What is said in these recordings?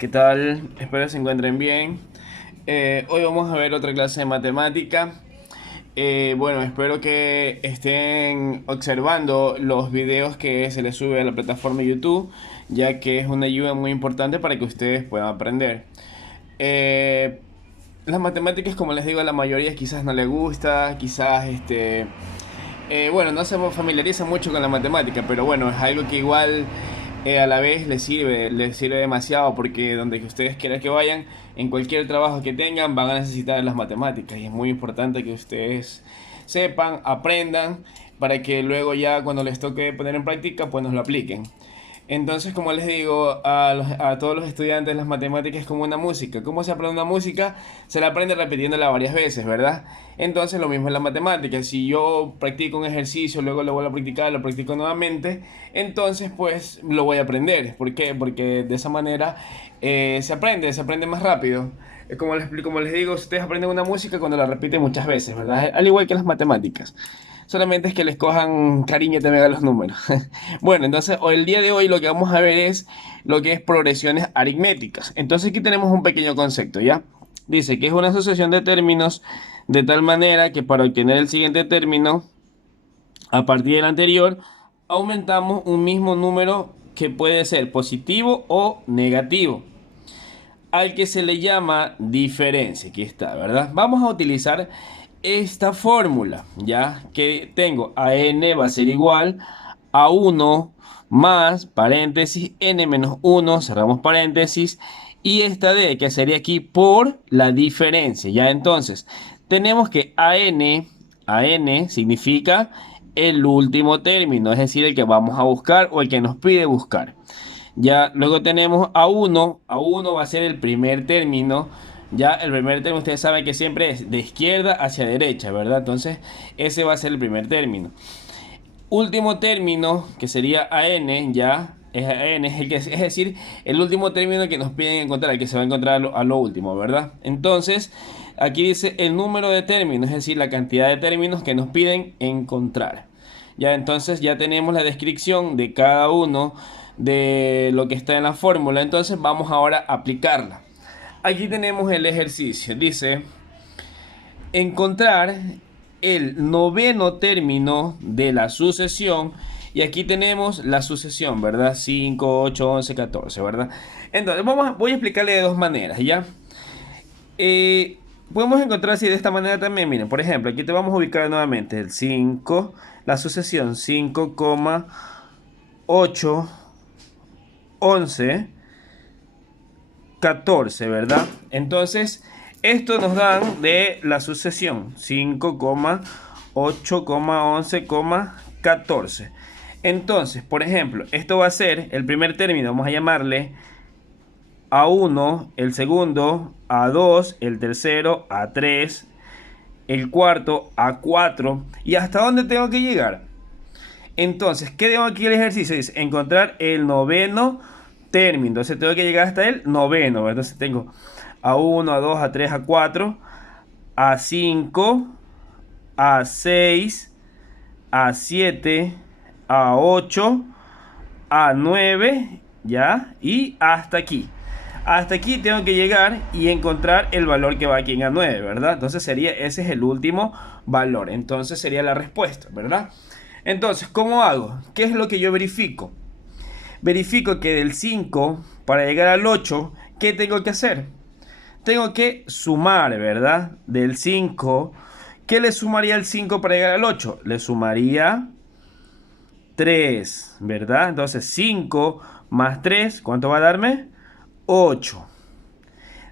¿Qué tal? Espero que se encuentren bien. Hoy vamos a ver otra clase de matemática. Bueno, espero que estén observando los videos que se les sube a la plataforma YouTube, ya que es una ayuda muy importante para que ustedes puedan aprender. Eh, las matemáticas, como les digo, a la mayoría quizás no les gusta, quizás bueno, no se familiariza mucho con la matemática, pero bueno, es algo que igual a la vez les sirve demasiado porque donde que ustedes quieran que vayan, en cualquier trabajo que tengan, van a necesitar las matemáticas y es muy importante que ustedes sepan, aprendan, para que luego ya cuando les toque poner en práctica, pues nos lo apliquen. Entonces, como les digo a todos los estudiantes, las matemáticas es como una música. ¿Cómo se aprende una música? Se la aprende repitiéndola varias veces, ¿verdad? Entonces, lo mismo es la matemática. Si yo practico un ejercicio, luego lo vuelvo a practicar, lo practico nuevamente, entonces pues lo voy a aprender. ¿Por qué? Porque de esa manera se aprende más rápido. Como les digo, ustedes aprenden una música cuando la repiten muchas veces, ¿verdad? Al igual que las matemáticas. Solamente es que les cojan cariño también a los números. Bueno, entonces el día de hoy lo que vamos a ver es lo que es progresiones aritméticas. Entonces aquí tenemos un pequeño concepto, ¿ya? Dice que es una asociación de términos de tal manera que para obtener el siguiente término, a partir del anterior, aumentamos un mismo número que puede ser positivo o negativo, al que se le llama diferencia. Aquí está, ¿verdad? Vamos a utilizar esta fórmula, ya que tengo a n va a ser igual a 1 más paréntesis n menos 1, cerramos paréntesis, y esta d que sería aquí por la diferencia. Ya entonces tenemos que a n significa el último término, es decir, el que vamos a buscar o el que nos pide buscar. Ya luego tenemos a uno va a ser el primer término. Ya el primer término ustedes saben que siempre es de izquierda hacia derecha, ¿verdad? Entonces ese va a ser el primer término. Último término, que sería AN, ya es AN, es decir, el último término que nos piden encontrar, el que se va a encontrar a lo último, ¿verdad? Entonces, aquí dice el número de términos, es decir, la cantidad de términos que nos piden encontrar. Ya entonces ya tenemos la descripción de cada uno de lo que está en la fórmula. Entonces vamos ahora a aplicarla. Aquí tenemos el ejercicio. Dice encontrar el noveno término de la sucesión. Y aquí tenemos la sucesión, ¿verdad? 5, 8, 11, 14, ¿verdad? Entonces voy a explicarle de dos maneras, ¿ya? Eh, Podemos encontrar así de esta manera también. Miren, por ejemplo, aquí te vamos a ubicar nuevamente el 5, la sucesión 5,8, 11, 14, ¿verdad? Entonces, esto nos dan de la sucesión 5,8,11,14. Entonces, por ejemplo, esto va a ser el primer término, vamos a llamarle A1, el segundo A2, el tercero A3, el cuarto A4. ¿Y hasta dónde tengo que llegar? Entonces, ¿qué tengo aquí el ejercicio? Dice encontrar el noveno término. Entonces tengo que llegar hasta el noveno. Entonces tengo A1, A2, A3, A4, A5, A6, A7, A8, A9, ¿ya? Y hasta aquí. Hasta aquí tengo que llegar y encontrar el valor que va aquí en A9, ¿verdad? Entonces ese es el último valor. Entonces sería la respuesta, ¿verdad? Entonces, ¿cómo hago? ¿Qué es lo que yo verifico? Verifico que del 5 para llegar al 8, ¿qué tengo que hacer? Tengo que sumar, ¿verdad? Del 5, ¿qué le sumaría al 5 para llegar al 8? Le sumaría 3, ¿verdad? Entonces 5 más 3, ¿cuánto va a darme? 8.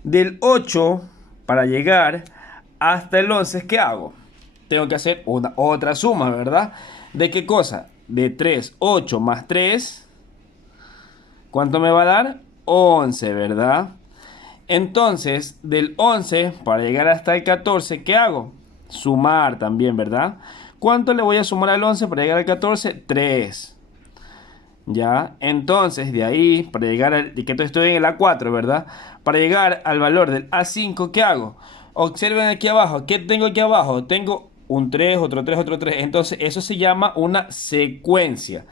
Del 8 para llegar hasta el 11, ¿qué hago? Tengo que hacer otra suma, ¿verdad? ¿De qué cosa? De 3, 8 más 3, ¿cuánto me va a dar? 11, ¿verdad? Entonces, del 11 para llegar hasta el 14, ¿qué hago? Sumar también, ¿verdad? ¿Cuánto le voy a sumar al 11 para llegar al 14? 3. ¿Ya? Entonces, de ahí, para llegar al... que estoy en el A4, ¿verdad? Para llegar al valor del A5, ¿qué hago? Observen aquí abajo. ¿Qué tengo aquí abajo? Tengo un 3, otro 3, otro 3. Entonces, eso se llama una secuencia.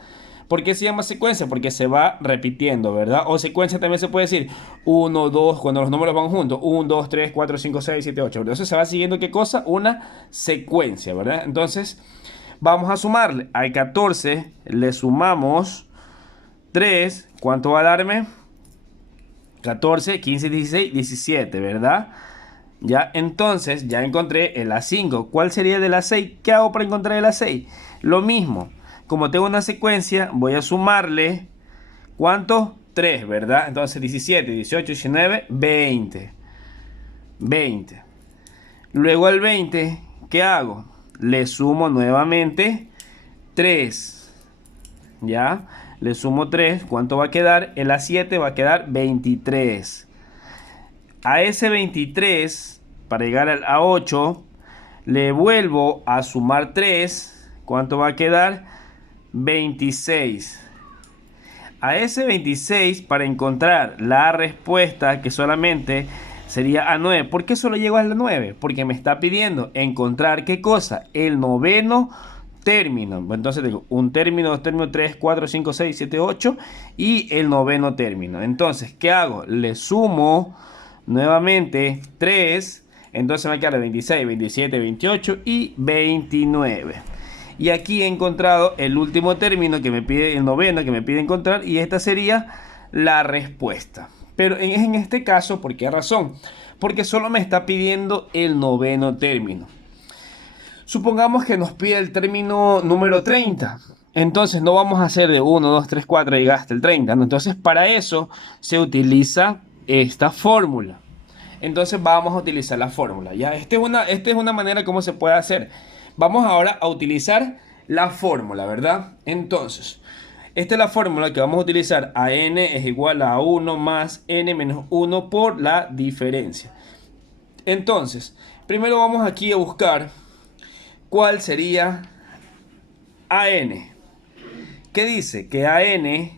¿Por qué se llama secuencia? Porque se va repitiendo, ¿verdad? O secuencia también se puede decir 1, 2, cuando los números van juntos, 1, 2, 3, 4, 5, 6, 7, 8. Entonces se va siguiendo, ¿qué cosa? Una secuencia, ¿verdad? Entonces vamos a sumarle. Al 14 le sumamos 3. ¿Cuánto va a darme? 14, 15, 16, 17, ¿verdad? Ya, entonces, ya encontré el A5. ¿Cuál sería el de la 6? ¿Qué hago para encontrar el A6? Lo mismo. Como tengo una secuencia, voy a sumarle, ¿cuánto? 3, ¿verdad? Entonces, 17, 18, 19, 20. 20. Luego al 20, ¿qué hago? Le sumo nuevamente 3. ¿Ya? Le sumo 3. ¿Cuánto va a quedar? El A7 va a quedar 23. A ese 23, para llegar al A8, le vuelvo a sumar 3. ¿Cuánto va a quedar? 26. A ese 26, para encontrar la respuesta, que solamente sería A9. ¿Por qué solo llego a la 9? Porque me está pidiendo encontrar, ¿qué cosa? El noveno término. Entonces digo, un término, dos términos, 3, 4, 5, 6, 7, 8 y el noveno término. Entonces, ¿qué hago? Le sumo nuevamente 3, entonces me va a quedar 26, 27, 28 y 29. Y aquí he encontrado el último término que me pide, el noveno que me pide encontrar, y esta sería la respuesta. Pero en este caso, ¿por qué razón? Porque solo me está pidiendo el noveno término. Supongamos que nos pide el término número 30. Entonces no vamos a hacer de 1, 2, 3, 4 y hasta el 30, ¿no? Entonces para eso se utiliza esta fórmula. Entonces vamos a utilizar la fórmula. ¿Ya? Esta es una manera como se puede hacer. Vamos ahora a utilizar la fórmula, ¿verdad? Entonces, esta es la fórmula que vamos a utilizar. A n es igual a 1 más n menos 1 por la diferencia. Entonces, primero vamos aquí a buscar cuál sería AN. ¿Qué dice? Que AN,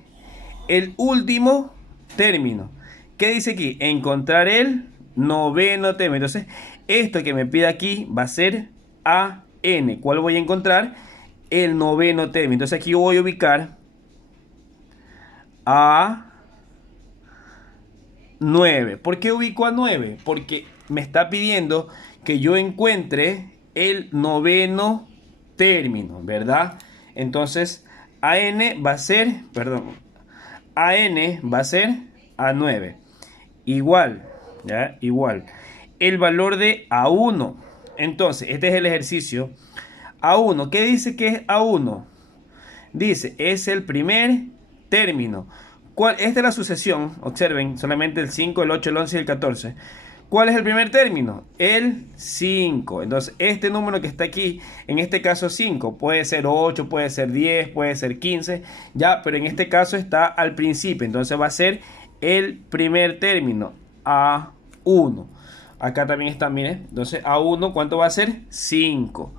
el último término. ¿Qué dice aquí? Encontrar el noveno término. Entonces, esto que me pide aquí va a ser AN. ¿Cuál voy a encontrar? El noveno término. Entonces aquí voy a ubicar a 9. ¿Por qué ubico a 9? Porque me está pidiendo que yo encuentre el noveno término, ¿verdad? Entonces, AN va a ser, AN va a ser A9. Igual, ¿ya? Igual. El valor de A1. Entonces, este es el ejercicio. A1, ¿qué dice que es A1? Dice, es el primer término. Esta es la sucesión, observen, solamente el 5, el 8, el 11 y el 14. ¿Cuál es el primer término? El 5. Entonces, este número que está aquí, en este caso 5, puede ser 8, puede ser 10, puede ser 15, ya, pero en este caso está al principio. Entonces va a ser el primer término, A1. Acá también está, miren. Entonces, A1, ¿cuánto va a ser? 5.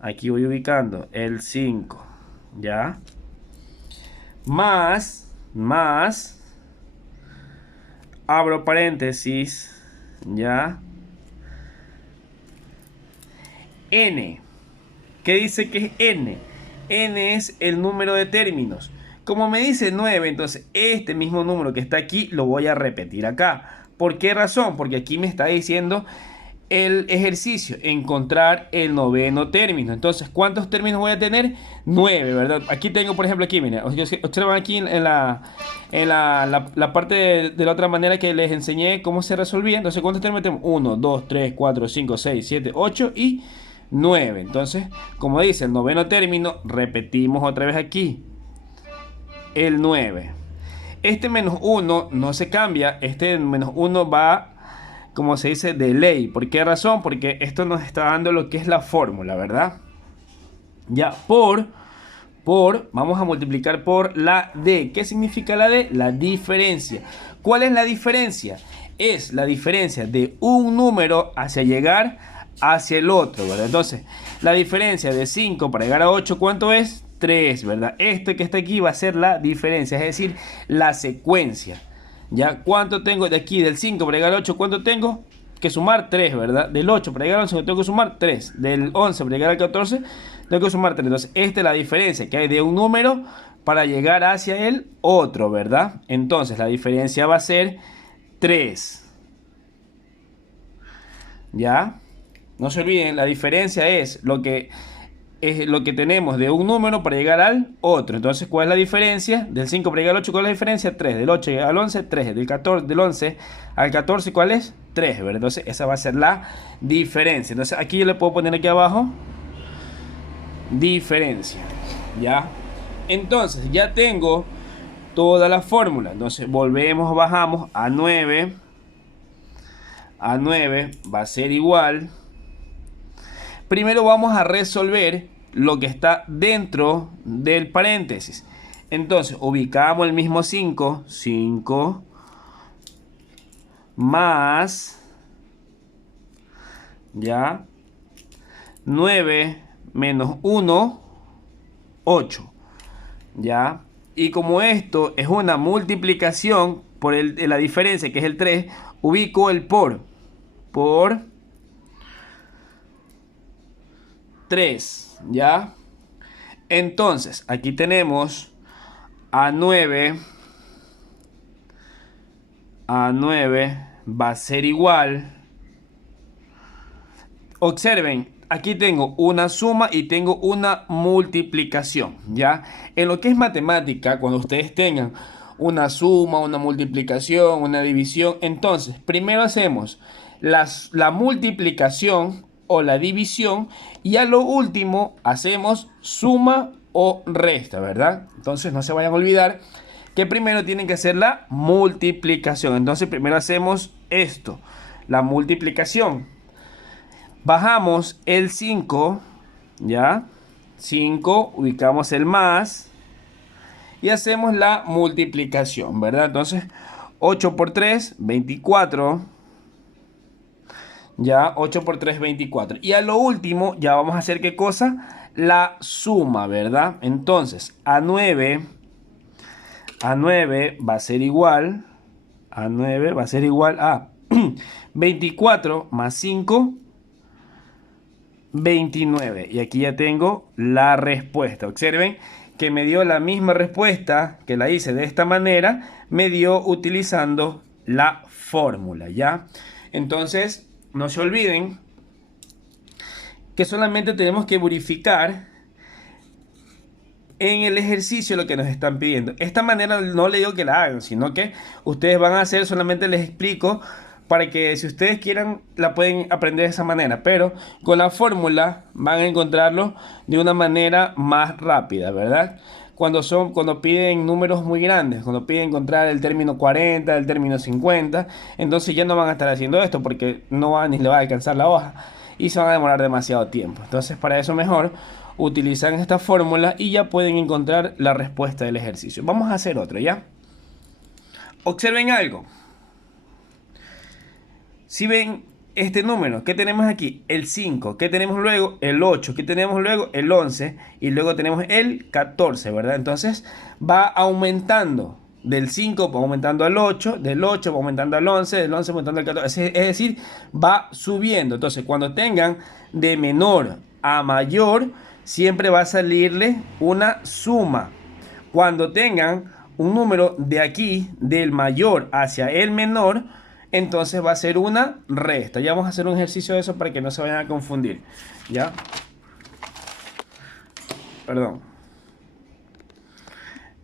Aquí voy ubicando el 5, ¿ya? Más, abro paréntesis, ¿ya? N. ¿Qué dice que es N? N es el número de términos. Como me dice 9, entonces este mismo número que está aquí lo voy a repetir acá. ¿Por qué razón? Porque aquí me está diciendo el ejercicio, encontrar el noveno término. Entonces, ¿cuántos términos voy a tener? 9, ¿verdad? Aquí tengo, por ejemplo, aquí, miren, observan aquí en la parte de la otra manera que les enseñé cómo se resolvía. Entonces, ¿cuántos términos tenemos? 1, 2, 3, 4, 5, 6, 7, 8 y 9. Entonces, como dice el noveno término, repetimos otra vez aquí el 9. Este menos 1 no se cambia. Este menos 1 va, como se dice, de ley. ¿Por qué razón? Porque esto nos está dando lo que es la fórmula, ¿verdad? Ya, vamos a multiplicar por la D. ¿Qué significa la D? La diferencia. ¿Cuál es la diferencia? Es la diferencia de un número hacia llegar hacia el otro, ¿verdad? Entonces, la diferencia de 5 para llegar a 8, ¿cuánto es? 3, ¿verdad? Este que está aquí va a ser la diferencia, es decir, la secuencia. ¿Ya? ¿Cuánto tengo de aquí? Del 5 para llegar al 8, ¿cuánto tengo? Que sumar 3, ¿verdad? Del 8 para llegar al 11 tengo que sumar 3. Del 11 para llegar al 14 tengo que sumar 3. Entonces, esta es la diferencia que hay de un número para llegar hacia el otro, ¿verdad? Entonces la diferencia va a ser 3. ¿Ya? No se olviden, la diferencia es lo que tenemos de un número para llegar al otro. Entonces, ¿cuál es la diferencia? Del 5 para llegar al 8, ¿cuál es la diferencia? 3. Del 8 al 11, 3. Del 11 al 14, ¿cuál es? 3, ¿verdad? Entonces, esa va a ser la diferencia. Entonces, aquí yo le puedo poner aquí abajo diferencia. ¿Ya? Entonces, ya tengo toda la fórmula. Entonces, volvemos, bajamos a 9. A 9 va a ser igual. Primero vamos a resolver lo que está dentro del paréntesis. Entonces, ubicamos el mismo 5. 5 más, ya, 9 menos 1, 8. ¿Ya? Y como esto es una multiplicación por la diferencia, que es el 3, ubico el por 3, ¿ya? Entonces, aquí tenemos a 9 va a ser igual. Observen, aquí tengo una suma y tengo una multiplicación, ¿ya? En lo que es matemática, cuando ustedes tengan una suma, una multiplicación, una división, entonces primero hacemos la multiplicación o la división y a lo último hacemos suma o resta, ¿verdad? Entonces no se vayan a olvidar que primero tienen que hacer la multiplicación. Entonces primero hacemos esto, la multiplicación. Bajamos el 5, ¿ya? 5, ubicamos el más y hacemos la multiplicación, ¿verdad? Entonces 8 por 3, 24. Ya, 8 por 3, 24. Y a lo último, ya vamos a hacer ¿qué cosa? La suma, ¿verdad? Entonces, a 9 va a ser igual. A 9 va a ser igual a 24 más 5, 29. Y aquí ya tengo la respuesta. Observen que me dio la misma respuesta que la hice de esta manera. Me dio utilizando la fórmula, ¿ya? Entonces, no se olviden que solamente tenemos que verificar en el ejercicio lo que nos están pidiendo. Esta manera no le digo que la hagan, sino que ustedes van a hacer, solamente les explico para que si ustedes quieran la pueden aprender de esa manera, pero con la fórmula van a encontrarlo de una manera más rápida, ¿verdad? Cuando piden números muy grandes, cuando piden encontrar el término 40, el término 50, entonces ya no van a estar haciendo esto porque no van ni le va a alcanzar la hoja y se van a demorar demasiado tiempo. Entonces para eso mejor utilizan esta fórmula y ya pueden encontrar la respuesta del ejercicio. Vamos a hacer otro, ¿ya? Observen algo. Si ven este número, ¿qué tenemos aquí? El 5. ¿Qué tenemos luego? El 8. ¿Qué tenemos luego? El 11. Y luego tenemos el 14, ¿verdad? Entonces va aumentando. Del 5 va aumentando al 8. Del 8 va aumentando al 11. Del 11 va aumentando al 14. Es decir, va subiendo. Entonces, cuando tengan de menor a mayor, siempre va a salirle una suma. Cuando tengan un número de aquí, del mayor hacia el menor, entonces va a ser una resta. Ya vamos a hacer un ejercicio de eso para que no se vayan a confundir. ¿Ya? Perdón.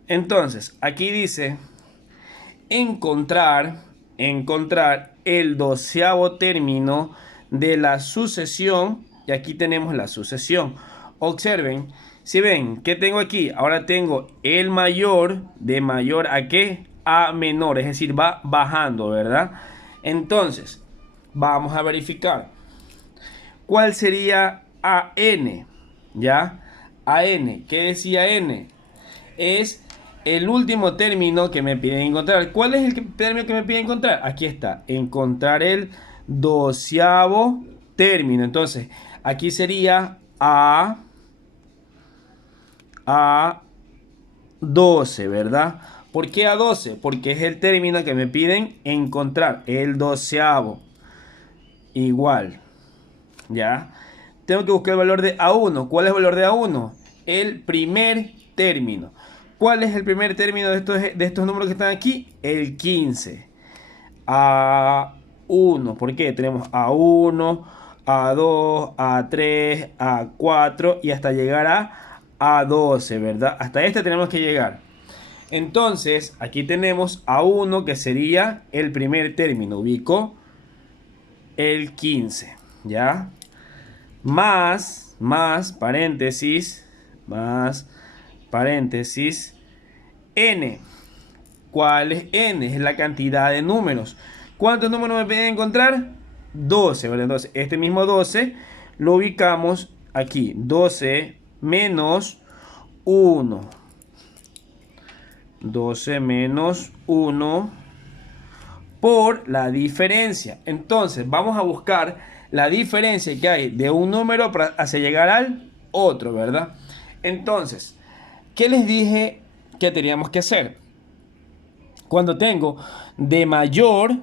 Entonces, aquí dice encontrar el 12º término de la sucesión. Y aquí tenemos la sucesión. Observen, si ven, ¿qué tengo aquí? Ahora tengo el mayor, de mayor a ¿qué? A menor, es decir, va bajando, ¿verdad? Entonces, vamos a verificar. ¿Cuál sería AN? ¿Ya? AN, ¿qué decía N? Es el último término que me piden encontrar. ¿Cuál es el término que me piden encontrar? Aquí está, encontrar el 12º término. Entonces, aquí sería A 12, ¿verdad? ¿Por qué a 12? Porque es el término que me piden encontrar, el 12º. Igual, ¿ya? Tengo que buscar el valor de A1. ¿Cuál es el valor de A1? El primer término. ¿Cuál es el primer término de estos números que están aquí? El 15. A1. ¿Por qué? Tenemos A1, A2, A3, A4 y hasta llegar a A12, ¿verdad? Hasta este tenemos que llegar. Entonces, aquí tenemos A1, que sería el primer término. Ubico el 15, ¿ya? Más, paréntesis, n. ¿Cuál es n? Es la cantidad de números. ¿Cuántos números me pueden encontrar? 12, ¿verdad? Entonces, este mismo 12 lo ubicamos aquí. 12 menos 1. 12 menos 1 por la diferencia. Entonces, vamos a buscar la diferencia que hay de un número para hacia llegar al otro, ¿verdad? Entonces, ¿qué les dije que teníamos que hacer? Cuando tengo de mayor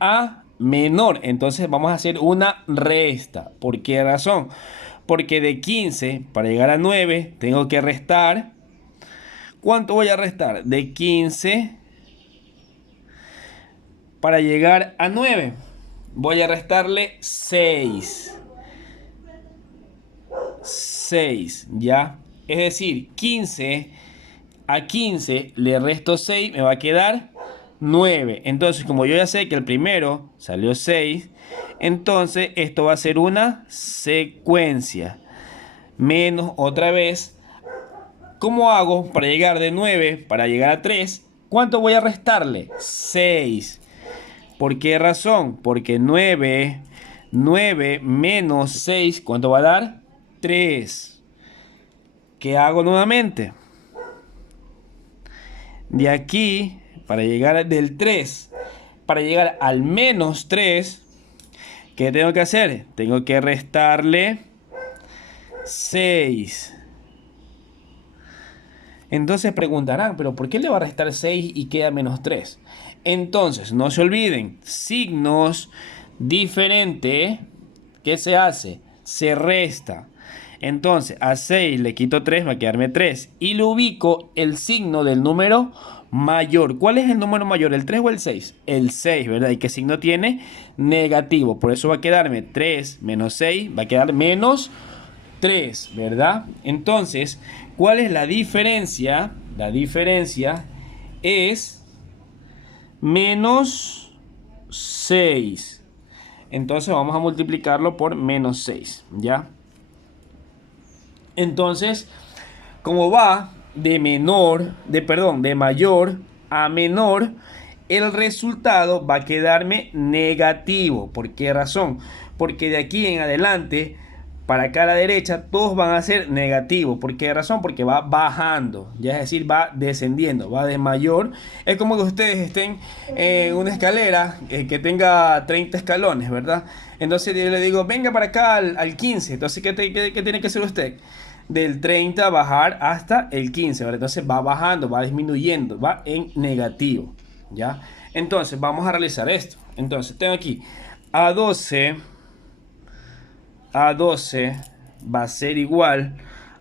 a menor, entonces vamos a hacer una resta. ¿Por qué razón? Porque de 15 para llegar a 9 tengo que restar. ¿Cuánto voy a restar? De 15 para llegar a 9. Voy a restarle 6. 6, ¿ya? Es decir, 15 a 15 le resto 6, me va a quedar 9. Entonces, como yo ya sé que el primero salió 6, entonces esto va a ser una secuencia. Menos otra vez. ¿Cómo hago para llegar de 9 para llegar a 3? ¿Cuánto voy a restarle? 6. ¿Por qué razón? Porque 9 menos 6, ¿cuánto va a dar? 3. ¿Qué hago nuevamente? De aquí, para llegar del 3, para llegar al menos 3, ¿qué tengo que hacer? Tengo que restarle 6. Entonces preguntarán, ¿pero por qué le va a restar 6 y queda menos 3? Entonces, no se olviden, signos diferentes, ¿qué se hace? Se resta. Entonces, a 6 le quito 3, va a quedarme 3. Y le ubico el signo del número mayor. ¿Cuál es el número mayor? ¿El 3 o el 6? El 6, ¿verdad? ¿Y qué signo tiene? Negativo. Por eso va a quedarme 3 menos 6, va a quedar menos 3, ¿verdad? Entonces, ¿cuál es la diferencia? La diferencia es menos 6. Entonces vamos a multiplicarlo por menos 6, ¿ya? Entonces, como va de mayor a menor, el resultado va a quedarme negativo. ¿Por qué razón? Porque de aquí en adelante, para acá a la derecha, todos van a ser negativos. ¿Por qué razón? Porque va bajando, ya es decir, va descendiendo, va de mayor. Es como que ustedes estén en una escalera que tenga 30 escalones, ¿verdad? Entonces yo le digo, venga para acá al 15. Entonces, ¿qué tiene que hacer usted? Del 30 bajar hasta el 15, ¿verdad? Entonces va bajando, va disminuyendo, va en negativo, ¿ya? Entonces vamos a realizar esto. Entonces tengo aquí A12 va a ser igual.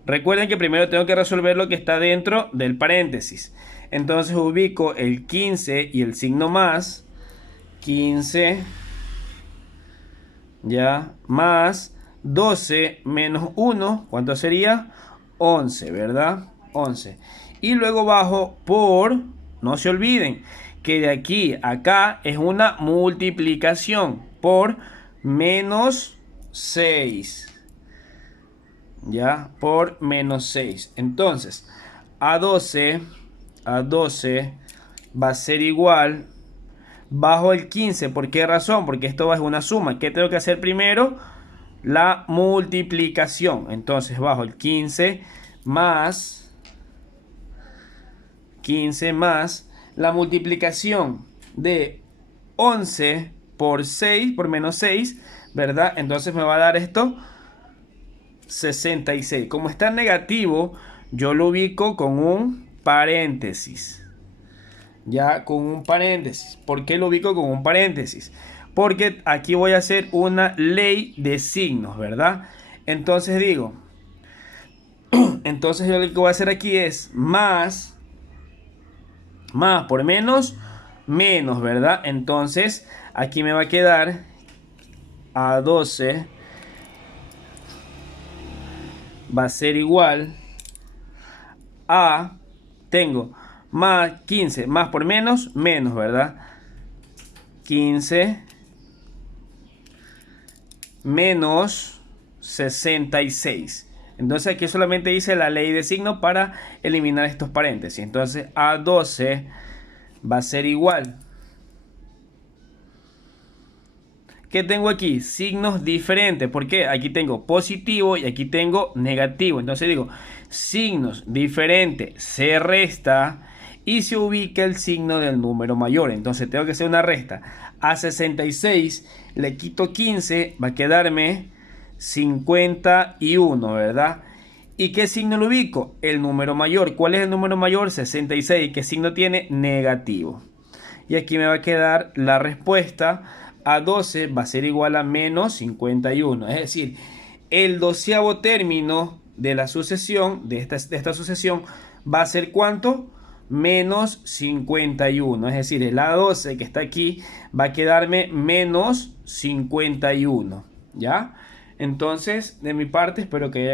Recuerden que primero tengo que resolver lo que está dentro del paréntesis. Entonces ubico el 15 y el signo más. 15, ya, más 12 menos 1, ¿cuánto sería? 11, ¿verdad? 11. Y luego bajo por, no se olviden, que de aquí a acá es una multiplicación por menos 6. Ya, por menos 6. Entonces, A12 va a ser igual bajo el 15. ¿Por qué razón? Porque esto es una suma. ¿Qué tengo que hacer primero? La multiplicación. Entonces, bajo el 15 más la multiplicación de 11 por 6, por menos 6, ¿verdad? Entonces me va a dar esto 66. Como está negativo, yo lo ubico con un paréntesis. Ya con un paréntesis. ¿Por qué lo ubico con un paréntesis? Porque aquí voy a hacer una ley de signos, ¿verdad? Entonces digo, Entonces yo lo que voy a hacer aquí es más por menos, menos, ¿verdad? Entonces aquí me va a quedar a 12 va a ser igual a, tengo más 15, más por menos, menos, ¿verdad? 15 menos 66. Entonces aquí solamente hice la ley de signo para eliminar estos paréntesis. Entonces A12 va a ser igual. ¿Qué tengo aquí? Signos diferentes. ¿Por qué? Aquí tengo positivo y aquí tengo negativo. Entonces digo, signos diferentes se resta y se ubica el signo del número mayor. Entonces tengo que hacer una resta. A 66 le quito 15, va a quedarme 51, ¿verdad? ¿Y qué signo lo ubico? El número mayor. ¿Cuál es el número mayor? 66. ¿Qué signo tiene? Negativo. Y aquí me va a quedar la respuesta. A 12 va a ser igual a menos 51. Es decir, el doceavo término de la sucesión, de esta sucesión, va a ser ¿cuánto? Menos 51. Es decir, el A12 que está aquí va a quedarme menos 51. ¿Ya? Entonces, de mi parte, espero que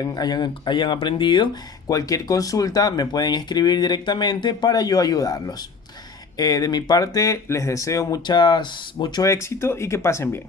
hayan aprendido. Cualquier consulta me pueden escribir directamente para yo ayudarlos. De mi parte, les deseo mucho éxito y que pasen bien.